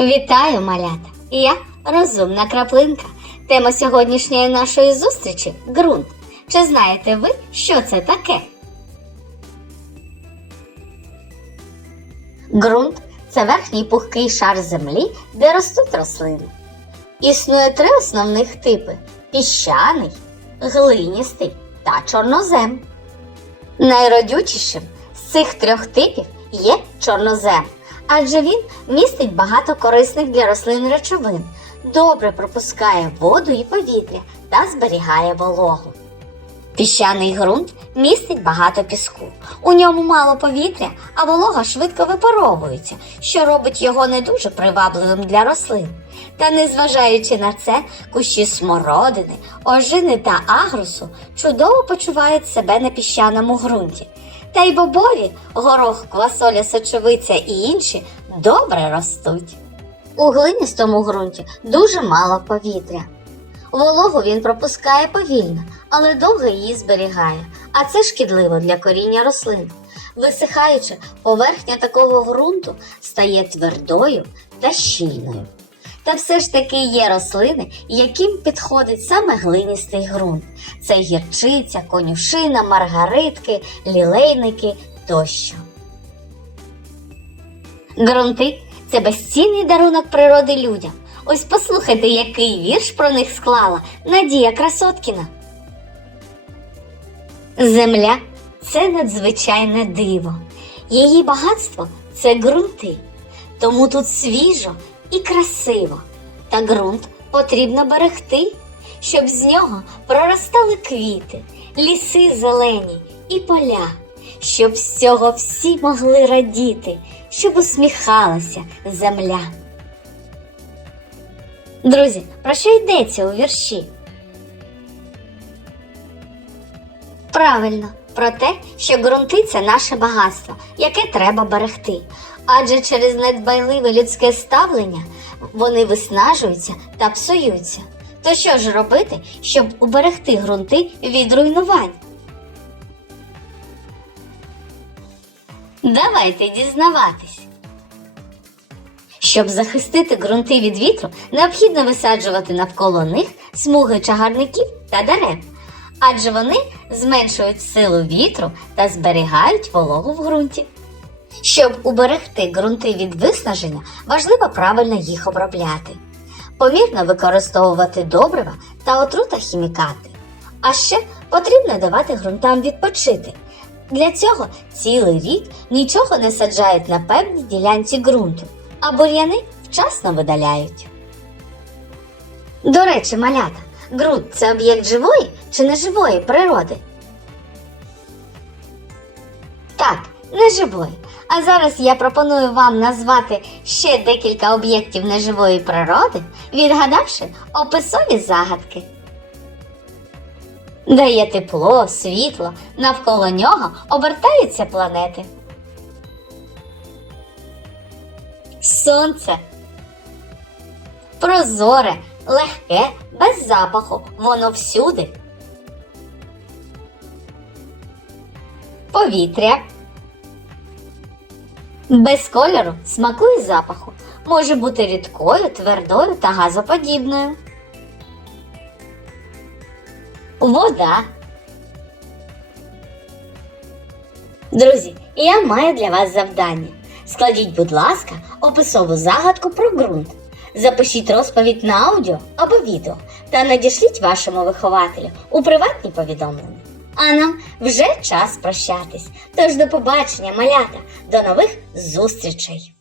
Вітаю, малята! Я розумна краплинка. Тема сьогоднішньої нашої зустрічі ґрунт. Чи знаєте ви, що це таке? Ґрунт це верхній пухкий шар землі, де ростуть рослини. Існує три основних типи: піщаний, глиністий та чорнозем. Найродючішим з цих трьох типів є чорнозем, адже він містить багато корисних для рослин речовин, добре пропускає воду і повітря та зберігає вологу. Піщаний ґрунт містить багато піску. У ньому мало повітря, а волога швидко випаровується, що робить його не дуже привабливим для рослин. Та незважаючи на це, кущі смородини, ожини та агрусу чудово почувають себе на піщаному ґрунті. Та й бобові, горох, квасоля, сочевиця і інші добре ростуть. У глиністому ґрунті дуже мало повітря. Вологу він пропускає повільно, але довго її зберігає, а це шкідливо для коріння рослин. Висихаючи, поверхня такого ґрунту стає твердою та щільною. Та все ж таки є рослини, яким підходить саме глиністий ґрунт. Це гірчиця, конюшина, маргаритки, лілейники тощо. Ґрунти це безцінний дарунок природи людям. Ось послухайте, який вірш про них склала Надія Красоткіна. Земля це надзвичайне диво. Її багатство це ґрунти. Тому тут свіжо і красиво. Та ґрунт потрібно берегти, щоб з нього проростали квіти, ліси зелені і поля, щоб з цього всі могли радіти, щоб усміхалася земля. Друзі, про що йдеться у вірші? Правильно, про те, що ґрунти це наше багатство, яке треба берегти. Адже через недбайливе людське ставлення вони виснажуються та псуються. То що ж робити, щоб уберегти ґрунти від руйнувань? Давайте дізнаватись. Щоб захистити ґрунти від вітру, необхідно висаджувати навколо них смуги чагарників та дерев, адже вони зменшують силу вітру та зберігають вологу в ґрунті. Щоб уберегти ґрунти від виснаження, важливо правильно їх обробляти, помірно використовувати добрива та отрута хімікати. А ще потрібно давати ґрунтам відпочити. Для цього цілий рік нічого не саджають на певній ділянці ґрунту, а бур'яни вчасно видаляють. До речі, малята, ґрунт це об'єкт живої чи неживої природи? Так, неживої. А зараз я пропоную вам назвати ще декілька об'єктів неживої природи, відгадавши описові загадки. Дає тепло, світло, навколо нього обертаються планети. Сонце. Прозоре, легке, без запаху, воно всюди. Повітря. Без кольору, смаку і запаху. Може бути рідкою, твердою та газоподібною. Вода. Друзі, я маю для вас завдання. Складіть, будь ласка, описову загадку про ґрунт. Запишіть розповідь на аудіо або відео та надішліть вашому вихователю у приватні повідомлення. А нам вже час прощатись. Тож до побачення, малята, до нових зустрічей!